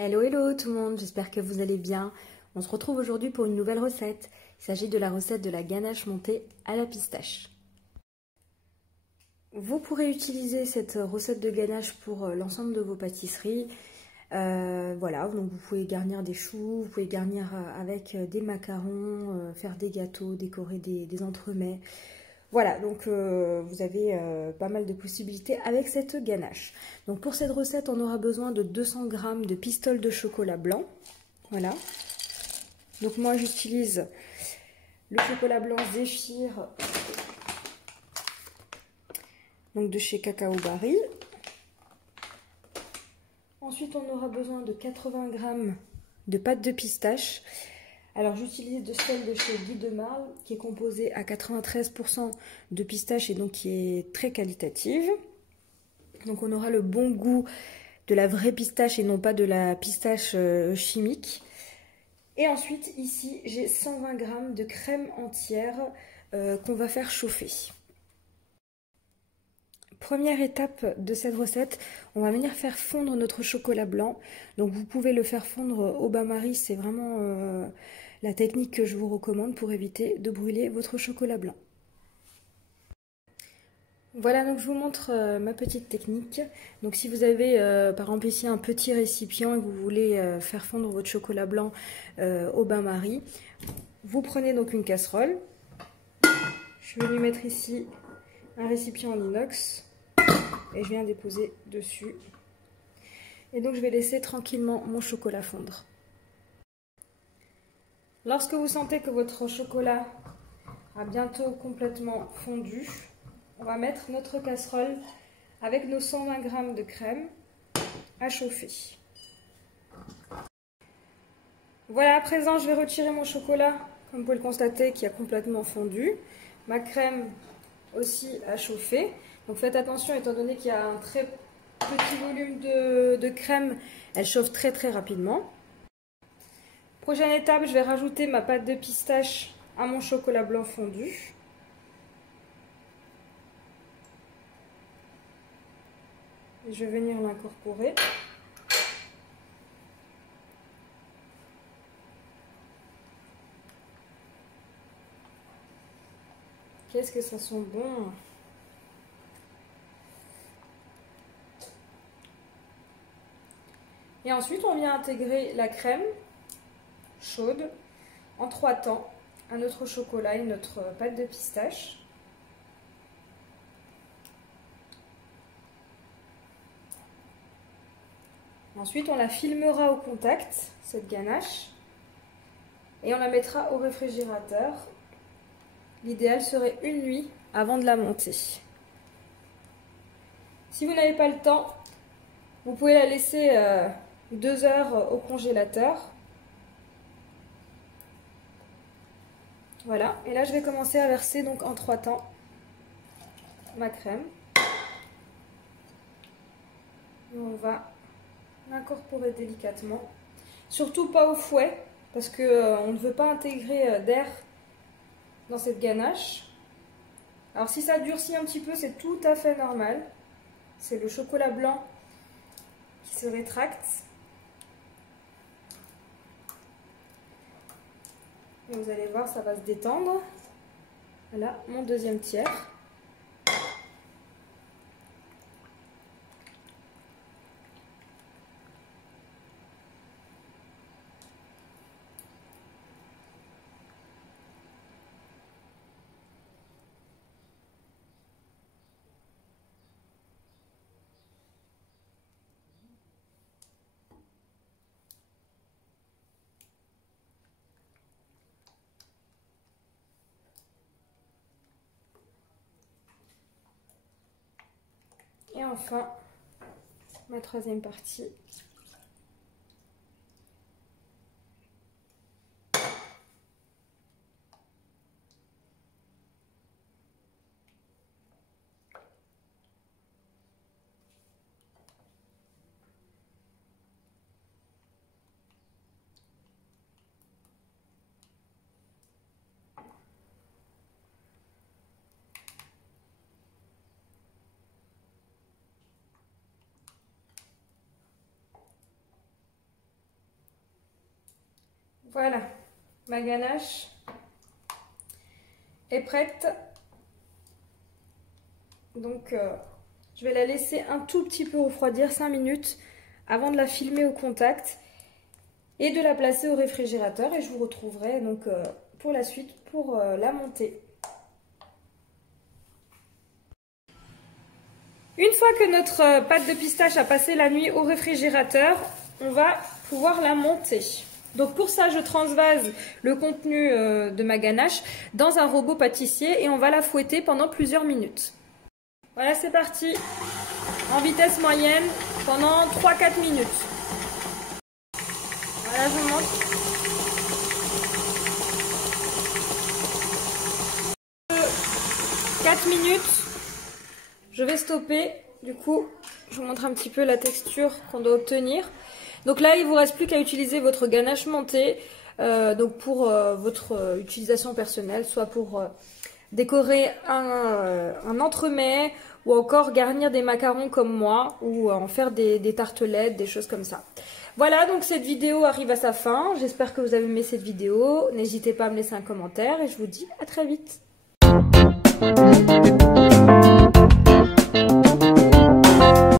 Hello hello tout le monde, j'espère que vous allez bien. On se retrouve aujourd'hui pour une nouvelle recette. Il s'agit de la recette de la ganache montée à la pistache. Vous pourrez utiliser cette recette de ganache pour l'ensemble de vos pâtisseries. Voilà, donc vous pouvez garnir des choux, vous pouvez garnir avec des macarons, faire des gâteaux, décorer des entremets. Voilà, donc vous avez pas mal de possibilités avec cette ganache. Donc pour cette recette, on aura besoin de 200 g de pistoles de chocolat blanc. Voilà. Donc moi j'utilise le chocolat blanc Zéphyr, donc de chez Cacao Barry. Ensuite on aura besoin de 80 g de pâte de pistache. Alors j'utilise de celle de chez Guy de Marle qui est composée à 93% de pistache et donc qui est très qualitative. Donc on aura le bon goût de la vraie pistache et non pas de la pistache chimique. Et ensuite ici j'ai 120 g de crème entière qu'on va faire chauffer. Première étape de cette recette, on va venir faire fondre notre chocolat blanc. Donc vous pouvez le faire fondre au bain-marie, c'est vraiment la technique que je vous recommande pour éviter de brûler votre chocolat blanc. Voilà, donc je vous montre ma petite technique. Donc si vous avez par exemple ici un petit récipient et que vous voulez faire fondre votre chocolat blanc au bain-marie, vous prenez donc une casserole. Je vais lui mettre ici un récipient en inox et je viens déposer dessus. Et donc je vais laisser tranquillement mon chocolat fondre. Lorsque vous sentez que votre chocolat a bientôt complètement fondu, on va mettre notre casserole avec nos 120 g de crème à chauffer. Voilà, à présent je vais retirer mon chocolat, comme vous pouvez le constater, qui a complètement fondu. Ma crème aussi a chauffé. Donc faites attention, étant donné qu'il y a un très petit volume de crème, elle chauffe très rapidement. Prochaine étape, je vais rajouter ma pâte de pistache à mon chocolat blanc fondu. Et je vais venir l'incorporer. Qu'est-ce que ça sent bon! Et ensuite, on vient intégrer la crème chaude en 3 temps à notre chocolat et notre pâte de pistache. Ensuite, on la filmera au contact, cette ganache, et on la mettra au réfrigérateur. L'idéal serait une nuit avant de la monter. Si vous n'avez pas le temps, vous pouvez la laisser 2 heures au congélateur. Voilà, et là je vais commencer à verser donc en 3 temps ma crème. Et on va l'incorporer délicatement. Surtout pas au fouet, parce qu'on ne veut pas intégrer d'air dans cette ganache. Alors si ça durcit un petit peu, c'est tout à fait normal. C'est le chocolat blanc qui se rétracte. Et vous allez voir, ça va se détendre. Voilà, mon deuxième tiers. Et enfin, ma troisième partie. Voilà, ma ganache est prête. Donc je vais la laisser un tout petit peu refroidir, 5 minutes, avant de la filmer au contact et de la placer au réfrigérateur. Et je vous retrouverai donc pour la suite pour la monter. Une fois que notre pâte de pistache a passé la nuit au réfrigérateur, on va pouvoir la monter. Donc pour ça, je transvase le contenu de ma ganache dans un robot pâtissier et on va la fouetter pendant plusieurs minutes. Voilà, c'est parti, en vitesse moyenne pendant 3-4 minutes. Voilà, je vous montre. 4 minutes, je vais stopper. Du coup, je vous montre un petit peu la texture qu'on doit obtenir. Donc là, il ne vous reste plus qu'à utiliser votre ganache montée donc pour votre utilisation personnelle, soit pour décorer un entremets ou encore garnir des macarons comme moi ou en faire des tartelettes, des choses comme ça. Voilà, donc cette vidéo arrive à sa fin. J'espère que vous avez aimé cette vidéo. N'hésitez pas à me laisser un commentaire et je vous dis à très vite.